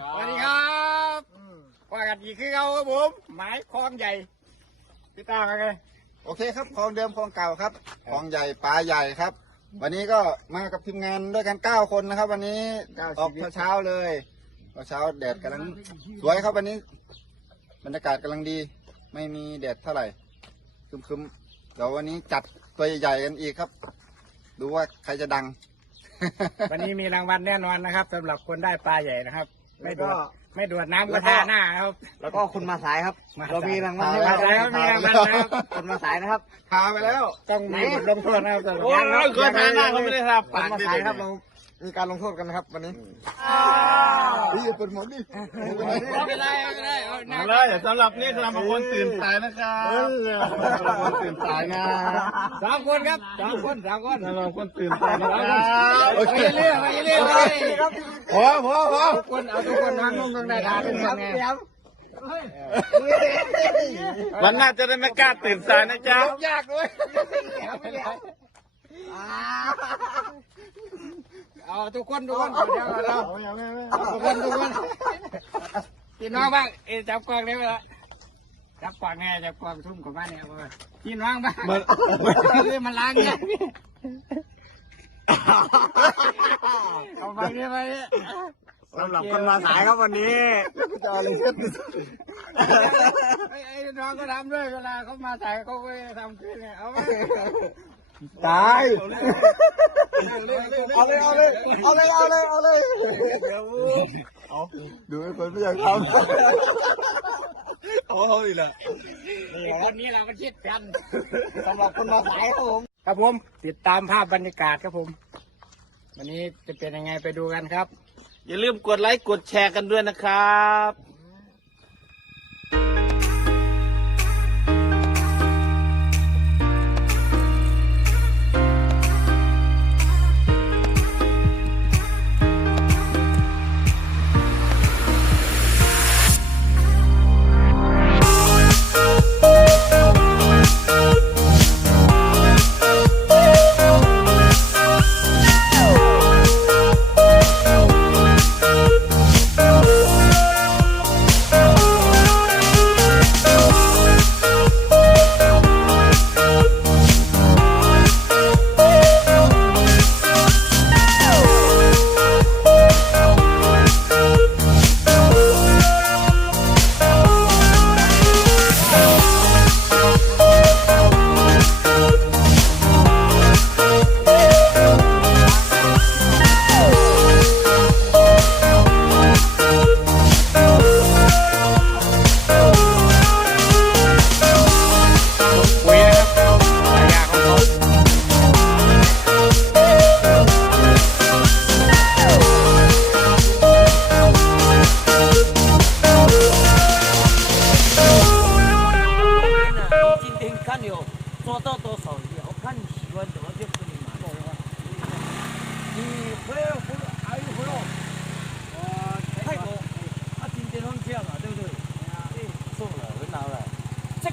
สวัสดีครับว่ากันอีกคือเราครับผมหมายคลองใหญ่พี่ตาเป็นไงโอเคครับคลองเดิมคลองเก่าครับคลองใหญ่ปลาใหญ่ครับ วันนี้ก็มากับทีมงานด้วยกันเก้าคนนะครับ วันนี้ออกเช้าๆเลยเช้าๆแดดกำลังสวยครับวันนี้ บรรยากาศกำลังดี ไม่มีแดดเท่าไหร่ครึมๆเดี๋ยววันนี้จัดตัวใหญ่ๆกันอีกครับ ดูว่าใครจะดัง วันนี้มีรางวัลแน่นอนนะครับสำหรับคนได้ปลาใหญ่นะครับ ไม่ดวดแล้วก็ไม่ดวดน้ำแล้ก็วก็ทาหน้าครับ แล้วก็คนมาสายครับมาสายเรามีรางวัลมาให้สายแล้วมีรางวัลนะครับคนมาสายนะครับพาไปแล้ว ต้องมีบทลงโทษนะครับสำหรับโอ้ยงานเคยทานหน้าเขาไม่ได้ครับปาคนกมาดิสายครับเรา มีการลงโทษกันนะครับวันนี้นี่เปิดหมดดิไม่เป็นไรไม่เป็นไรเอาหน้าเลยสำหรับนี่คือเราเป็นคนตื่นสายนะครับเราเป็นคนตื่นสายนะสามคนครับสามคนสามคนเราเป็นคนตื่นสายนะครับโอเคเรื่อยไปเรื่อยไปพอพอพอทุกคนเอาทุกคนทางลงตรงได้ทางเป็นยังไงวันหน้าจะได้ไม่กล้าตื่นสายนะจ๊ะยากด้วย เอาทุกคนทุกคนเดี๋ยวเราทุกคนทุกคนพี่น้องบ้างเอจับกวางได้ไหมล่ะจับกวางแน่จับกวางทุ่มของบ้านเนี่ยพี่น้องบ้างมันมันล้างเนี่ยเอาไปเนี่ยไปเนี่ยสำหรับคนมาสายครับวันนี้จะเอาอะไรเช็ดไอ้น้องก็ทำด้วยเวลาเขามาถ่ายเขาก็ทำขึ้นเนี่ยเอาไป ตายเอาเลยเอาเลยเอาเลยเอาเลยเอาเลยดูไอ้คนไม่อยากทำโอ้ยละคนนี้เรามันคิดกันสำหรับคนมาสายครับผมครับผมติดตามภาพบรรยากาศครับผม วันนี้จะเป็นยังไงไปดูกันครับ อย่าลืมกดไลค์กดแชร์กันด้วยนะครับ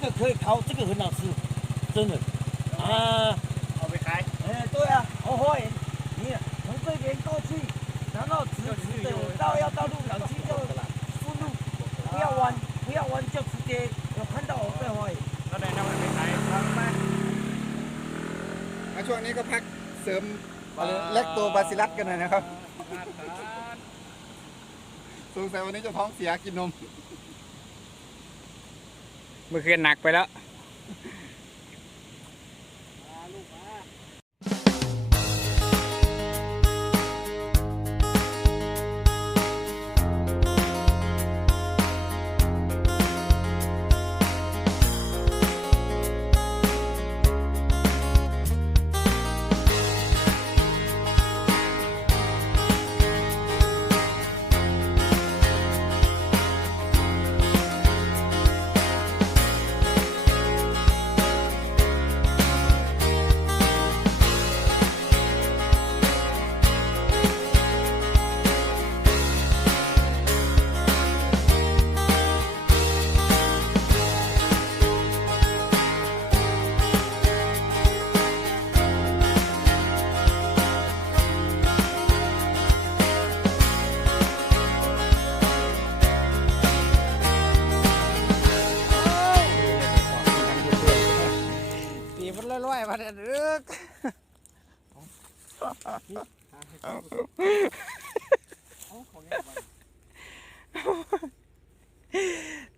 个可以烤，这个很好吃，真的。啊， เอาไปขาย 哎，对啊，我欢迎你从这边过去，然后直直的到要到鹿港去就顺路，不要弯，不要弯就直接有看到我再欢迎。 ก็ได้นำมันไปขายทำมา มาช่วงนี้ก็พักเสริมเล็กตัวบาซิลัสกันหน่อยนะครับสงสัยวันนี้จะท้องเสียกินนม เมื่อคืนหนักไปแล้ว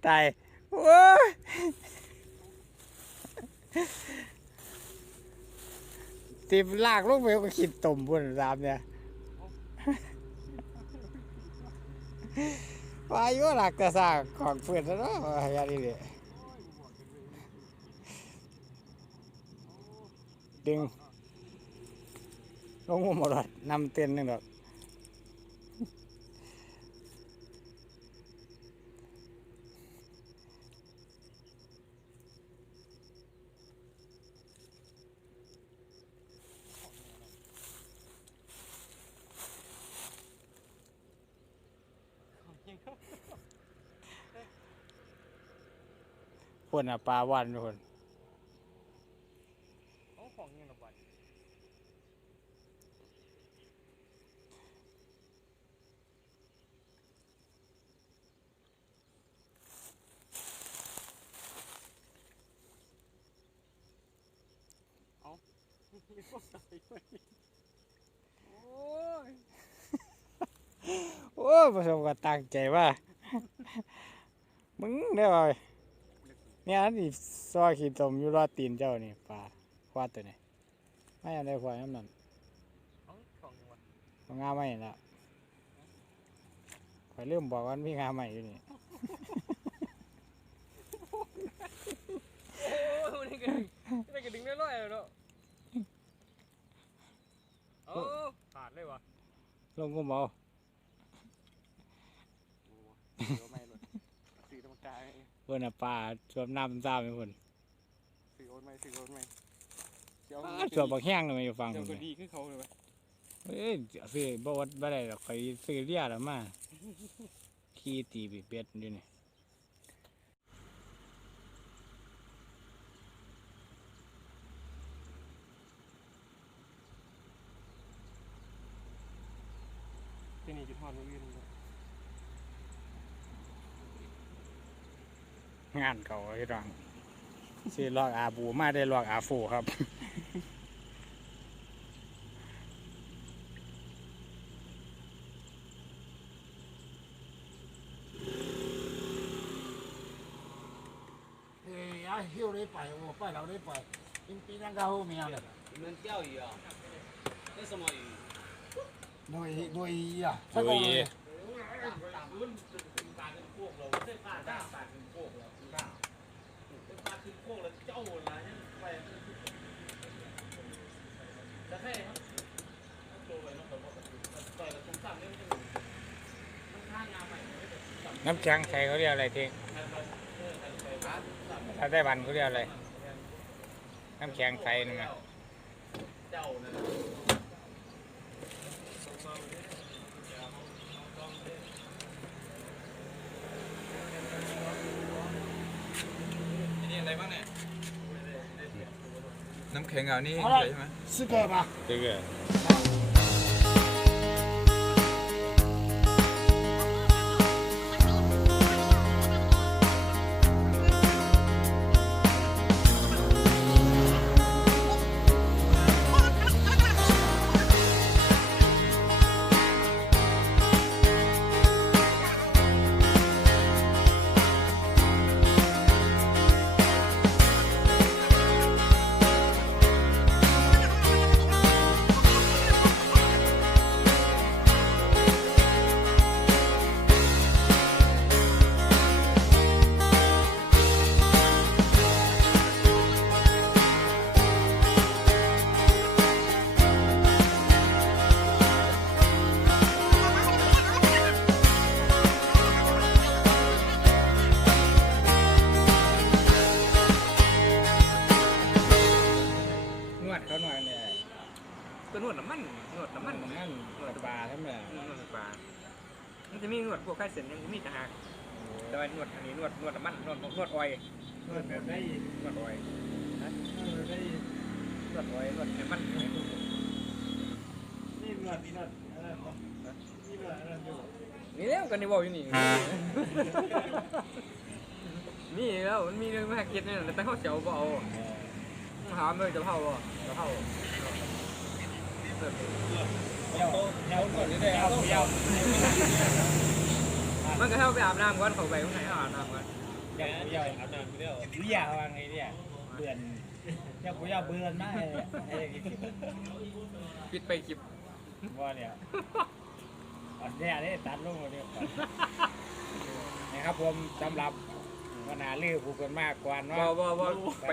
ตายโอ้ยตีลากลงไปก็ขีดตุ่มบนสามเนี่ยวาอยุหลักแต่สร้างของเพื่อนแล้วเนาะอย่างนี้เลย ดึงลงมาหมดนำเต้นหนึ่งดอกคนอะปลาวันทุกคน เอาของยังระบาด โอ้ยประสบกับตั้งใจว่า มึงได้ป่ะเนี่ยอันนี้ซอยขีดตมอยู่รอดตีนเจ้านี่ปลาควาดตัวนี้ไม่เอาได้ควายน้ำนั่นเอาของยังวะเอางาไม่ละข่อยเริ่มบอกว่ามีงาใหม่อยู่นี่โอ้ยนี่กระดิ่งนี่กระดิ่งน้อยๆเนาะโอ้ขาดเลยวะลงกุมเอา เดี๋ยวไม่เลยสื่อธรรมกายเพื่อนน่ะปลาสวมน้ำซ้ำไปคนสื่อโอนไม่สื่อโอนไม่เดี๋ยวปลาสวมบักแห้งเลยอยู่ฟังเดี๋คยวนก็ดีขึ้นเขาเลยวะเอ้ยซื้อบ่วัดบ่ได้หรอกข่อยซื้อเรียแล้วมาขี่ตีบีเบ็ดอยู่นี่ ที่นี่จะทอดมืออื่นเลย งานเขาที่รังซื้อลอกอาบูมาได้ลอกอาฟูครับ เฮ้ยไอ้เหี้ยวได้ไปโอ้ไปเราได้ไปจริงๆนั่งก็หูเมียเลย 你们钓鱼啊？那什么鱼？ หน่วยหน่วยอ่ะ หน่วย น้ำแข็งใส่เขาเรียกอะไรทีถ้าได้บันเขาเรียกอะไร น้ำแข็งใส่นี่นะนี่อะไรบ้างเนี่ย น้ำแข็งเอานี่ใช่ไหม 四个吧这个 มันนวดน้ำมันมันนั่นนวดปลาใช่ไหมนวดปลามันจะมีนวดพวกไข้เส้นยังมีต่างหากแต่ว่านวดอันนี้นวดนวดน้ำมันนวดนวดออยล์นวดแบบได้นวดออยล์นวดแบบได้นวดออยล์นวดน้ำมันนี่นวดนี่นวดอะไรของนี่นวดอะไรอยู่นี่แล้วกันในบอกอยู่นี่นี่แล้วมันมีเรื่องมาเก็ตนี่แหละแต่เขาเสียวเบเอาหาเมื่อจะเผาอะจะเผาแถวก่อนจะได้เอาเดียว มันก็เท่าไปอาบน้ำก่อนเขาไปข้างไหนอาบน้ำก่อนอยากอยากอาบน้ำเดียวเบี้ยวางไงเนี่ยเบื่อนอยากกูอยากเบื่อนมากเลยไอ้ปิดไปคลิปว่าเนี่ยอันเนี้ยนี่ตัดลงมาเนี่ยนะครับผมสำหรับวนาลือผู้คนมากกว่าเนาะอบ่บ่ไป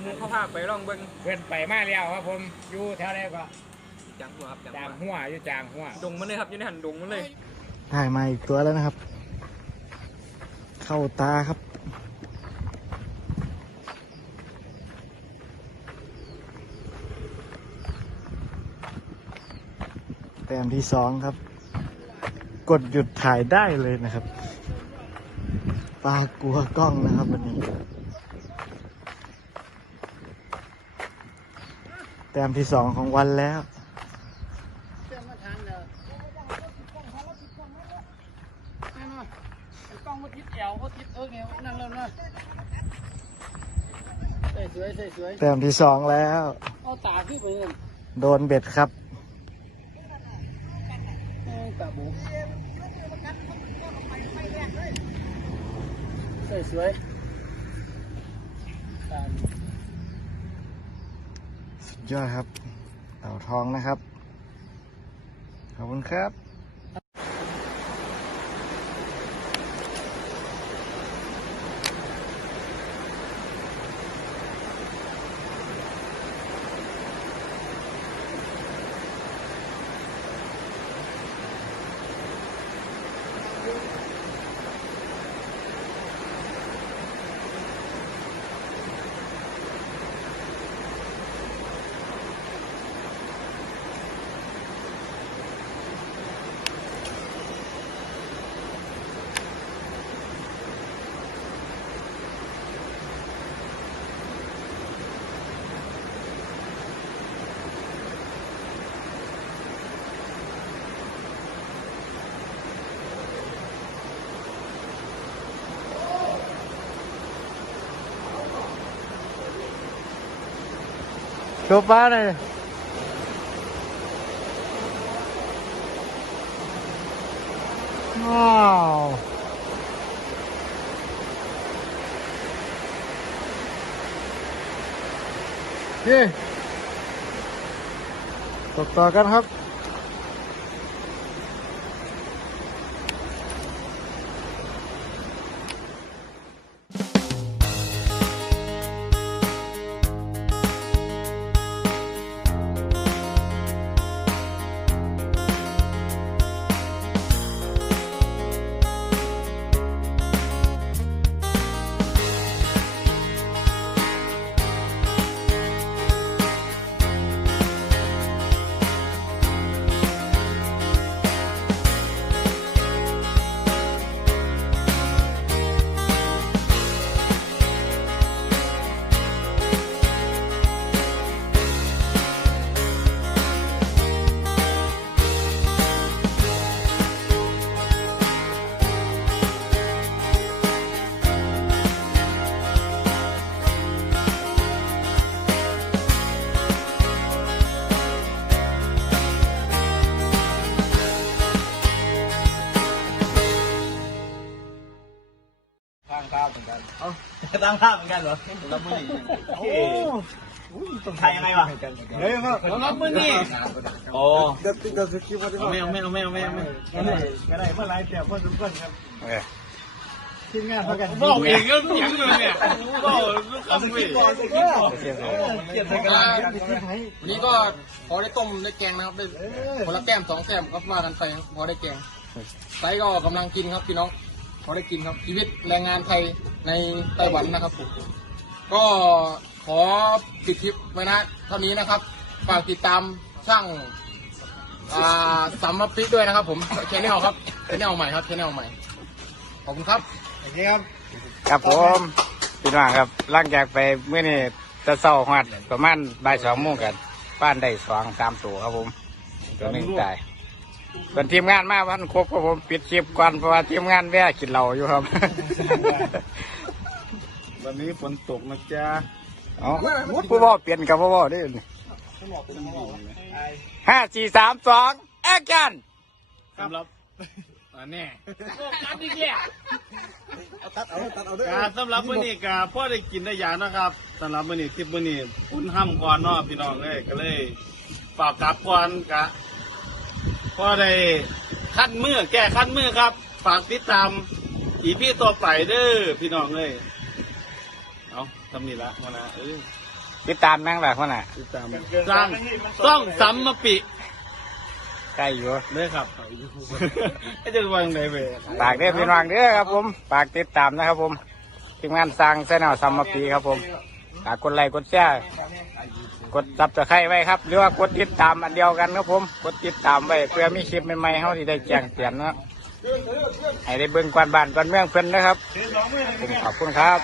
หมูเขาพาไปลองเบิ้งเพื่อนไปมาแล้วครับผมอยู่แถวไหนก็ จังหัวครับจังจางหัวหัวอยู่จางหัวดงมันเลยครับอยู่ในหันดงมันเลย ถ่ายมาอีกตัวแล้วนะครับ เข้าตาครับ แต้มที่สองครับ กดหยุดถ่ายได้เลยนะครับ ปลากลัวกล้องนะครับวันนี้ แต้มที่สองของวันแล้ว กล้องมาทิศแอวมาทิศเออไงนั่นแล้วนะใส่สวยใส่สวย แต้มที่สองแล้ว เอาตาขึ้นไปเลยโดนเบ็ดครับตาบุกใส่สวยสุดยอดครับ เต่าทองนะครับ ขอบคุณครับ โชว์ป้าหน่อย เหมือนกันเหรอแล้วมือโอ้ต้องถ่ายยังไงวะเฮ้ยครับรับมือนี่โอ้เดี๋ยวติดกับสกิปวันที่ไม่เอาไม่เอาไม่เอาไม่เอาไม่ก็ได้เพื่อไลฟ์เสียเพื่อทุกคนครับทีมงานพากันบอกเองก็เสียงเลยเนี่ยบอกลูกคำเว้ยเกียรติกันวันนี้ก็พอได้ต้มได้แกงนะครับได้คนละแก้มสองแก้มก็มากันไปครับพอได้แกงไซก็กำลังกินครับพี่น้อง พอได้กินครับชีวิตแรงงานไทยในไต้หวันนะครับผมก็ขอปิดคลิปไว้นะเท่านี้นะครับฝากติดตามช่างอ่าสัมมปิด้วยนะครับ ผมชแนลครับชแนลใหม่ครับชแนลใหม่ขอบคุณครับโอเคครับครับผมพี่น้องครับหลังจากไปเมื่อนี้จะเศร้าหัดประมาณบ่ายสองโมงกันบ้านได้สองสามตัวครับผมตัวหนึ่งตาย ส่วนทีมงานมาวันครบครับผมปิดคลิปก่อนเพราะว่าทีมงานแว่กินเหล้าอยู่ครับ วันนี้ฝนตกนะจ๊ะอ๋อผู้ว่าเปลี่ยนกับผู้ว่าด้วยห้าสี่สามสองแอคชั่นสำหรับอันนี้อันนี้เนี่ยตัดเอาตัดเอาด้วยกาสำหรับมื้อนี้กาพ่อได้กินได้ยานะครับสำหรับมื้อนี้คลิปมื้อนี้อุ่นห้ำก่อนเนาะพี่น้องเอ้ยก็เลยฝากกลับก่อนกะ พ่อได้ขั้นมือแก้ขั้นมือครับ ฝากติดตามอีพี่ต่อไปเด้อพี่น้องเอ้ยเอาทำนี่ละมานะเออติดตามนั่งแหละคนน่ะติดตามสร้างต้องสัมมาปิใกล้อยู่เด้อครับไอ้จะวางไหนเว้ยฝากเด้อพี่น้องเด้อครับผมฝากติดตามนะครับผมทีมงานสร้างเส้นเอาซัมมาปีครับผมฝากกดไลค์กดแชร์ กดซับสไครต์ไว้ครับ หรือว่ากดติดตามอันเดียวกันครับผม กดติดตามไว้เพื่อมีคลิปใหม่ๆเขาที่ได้แจ้งเตือนนะครับให้ได้เบิ่งกวนบ้านกวนเมืองเพิ่นนะครับผมขอบคุณครับ